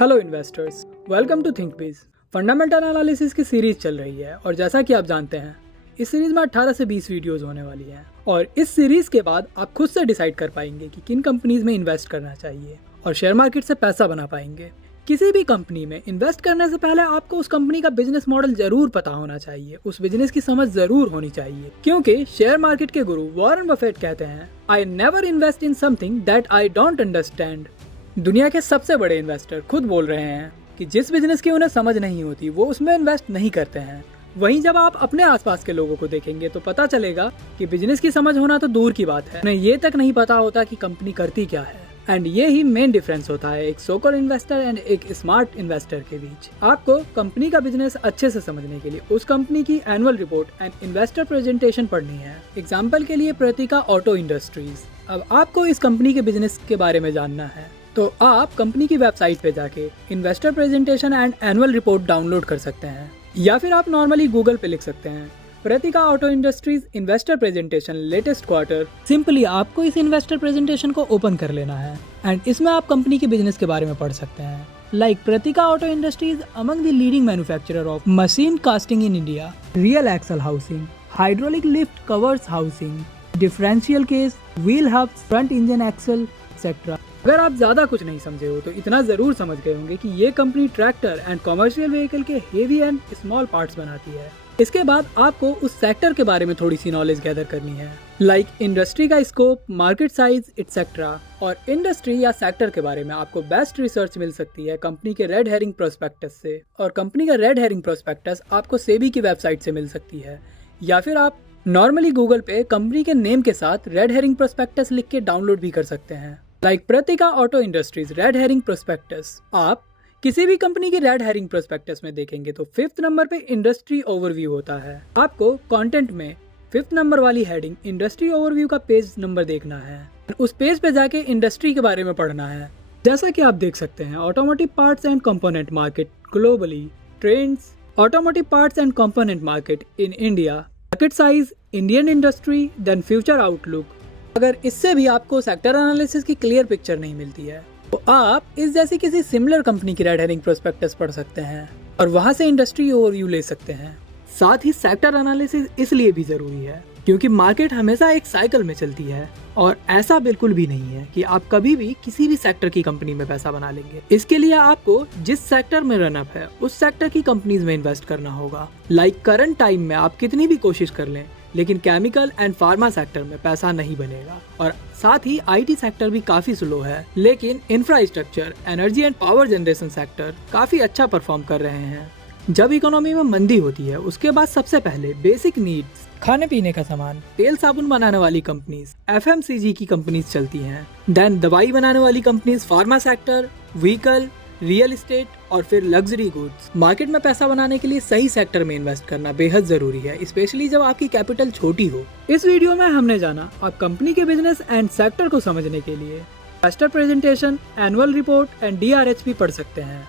Hello investors, welcome to Thinkbees. Fundamental analysis की series चल रही है और जैसा कि आप जानते हैं इस सीरीज में 18 से 20 वीडियोस होने वाली हैं और इस सीरीज के बाद आप खुद से डिसाइड कर पाएंगे कि किन कंपनीज में इन्वेस्ट करना चाहिए और शेयर मार्केट से पैसा बना पाएंगे। किसी भी कंपनी में इन्वेस्ट करने से पहले आपको उस कंपनी का बिजनेस मॉडल जरूर पता होना चाहिए, उस बिजनेस की समझ जरूर होनी चाहिए, क्योंकि शेयर मार्केट के गुरु वॉरेन बफेट कहते हैं, I never invest in something that I don't understand. दुनिया के सबसे बड़े इन्वेस्टर खुद बोल रहे हैं कि जिस बिजनेस की उन्हें समझ नहीं होती वो उसमें इन्वेस्ट नहीं करते हैं। वहीं जब आप अपने आसपास के लोगों को देखेंगे तो पता चलेगा कि बिजनेस की समझ होना तो दूर की बात है, उन्हें ये तक नहीं पता होता कि कंपनी करती क्या है। एंड ये ही मेन डिफरेंस होता है एक सोकल इन्वेस्टर एंड एक स्मार्ट इन्वेस्टर के बीच। आपको कंपनी का बिजनेस अच्छे से समझने के लिए उस कंपनी की annual report and investor presentation पढ़नी है। एग्जाम्पल के लिए प्रतिका ऑटो इंडस्ट्रीज। अब आपको इस कंपनी के बिजनेस के बारे में जानना है तो आप कंपनी की वेबसाइट पे जाके investor presentation and annual report download कर सकते हैं, या फिर आप नॉर्मली गूगल पे लिख सकते हैं प्रतिका auto industries investor presentation latest quarter. Simply आपको इस इन्वेस्टर प्रेजेंटेशन को ओपन कर लेना है एंड इसमें आप कंपनी के बिजनेस के बारे में पढ़ सकते हैं। Like Pritika auto industries among the leading manufacturer of machine casting in India, rear axle housing, hydraulic lift covers housing, differential case, wheel hubs, front engine axle etcetera. अगर आप ज्यादा कुछ नहीं समझे हो तो इतना जरूर समझ गए होंगे कि ये company tractor and commercial vehicle के हेवी एंड स्मॉल पार्ट्स बनाती है। इसके बाद आपको उस सेक्टर के बारे में थोड़ी सी नॉलेज गैदर करनी है, लाइक इंडस्ट्री का स्कोप, मार्केट साइज एक्सेट्रा। और इंडस्ट्री या सेक्टर के बारे में आपको बेस्ट रिसर्च मिल सकती है कंपनी के रेड हेरिंग प्रोस्पेक्टस से, और कंपनी का रेड हेरिंग प्रोस्पेक्टस आपको सेबी की वेबसाइट से मिल सकती है, या फिर आप नॉर्मली गूगल पे कंपनी के नेम के साथ रेड हेरिंग प्रोस्पेक्टस लिख के डाउनलोड भी कर सकते हैं। Like Pritika auto industries red herring prospectus. आप किसी भी कंपनी की रेड हेरिंग प्रोस्पेक्टस में देखेंगे तो 5th नंबर पे इंडस्ट्री ओवरव्यू होता है। आपको कंटेंट में 5th नंबर वाली हेडिंग इंडस्ट्री ओवरव्यू का पेज नंबर देखना है, उस पेज पे जाके इंडस्ट्री के बारे में पढ़ना है। जैसा कि आप देख सकते हैं, automotive parts and component market globally, trends, automotive parts and component market in India, market size, Indian industry, then future outlook. अगर इससे भी आपको सेक्टर एनालिसिस की क्लियर पिक्चर नहीं मिलती है तो आप इस जैसी किसी सिमिलर कंपनी की रेड हेरिंग प्रोस्पेक्टस पढ़ सकते हैं और वहां से इंडस्ट्री ओवरव्यू ले सकते हैं। साथ ही सेक्टर एनालिसिस इसलिए भी जरूरी है क्योंकि मार्केट हमेशा एक साइकिल में चलती है और ऐसा बिल्कुल भी नहीं है कि आप कभी भी किसी भी सेक्टर की कंपनी में पैसा बना लेंगे। इसके लिए आपको जिस सेक्टर में रन अप है उस सेक्टर की कंपनीज में इन्वेस्ट करना होगा। लाइक करंट टाइम में आप कितनी भी कोशिश कर लें लेकिन केमिकल एंड फार्मा सेक्टर में पैसा नहीं बनेगा, और साथ ही आईटी सेक्टर भी काफी स्लो है, लेकिन infrastructure, energy and power generation sector काफी अच्छा परफॉर्म कर रहे हैं। जब इकोनॉमी में मंदी होती है उसके बाद सबसे पहले बेसिक नीड्स, खाने पीने का सामान, तेल साबुन बनाने वाली कंपनीज, एफएमसीजी की कंपनीज चलती हैं। देन दवाई बनाने वाली companies, pharma sector, vehicle, real estate और फिर लग्जरी गुड्स। मार्केट में पैसा बनाने के लिए सही सेक्टर में इन्वेस्ट करना बेहद जरूरी है, स्पेशली जब आपकी कैपिटल छोटी हो। इस वीडियो में हमने जाना आप कंपनी के बिजनेस एंड सेक्टर को समझने के लिए investor presentation, annual report and DRHP पढ़ सकते हैं।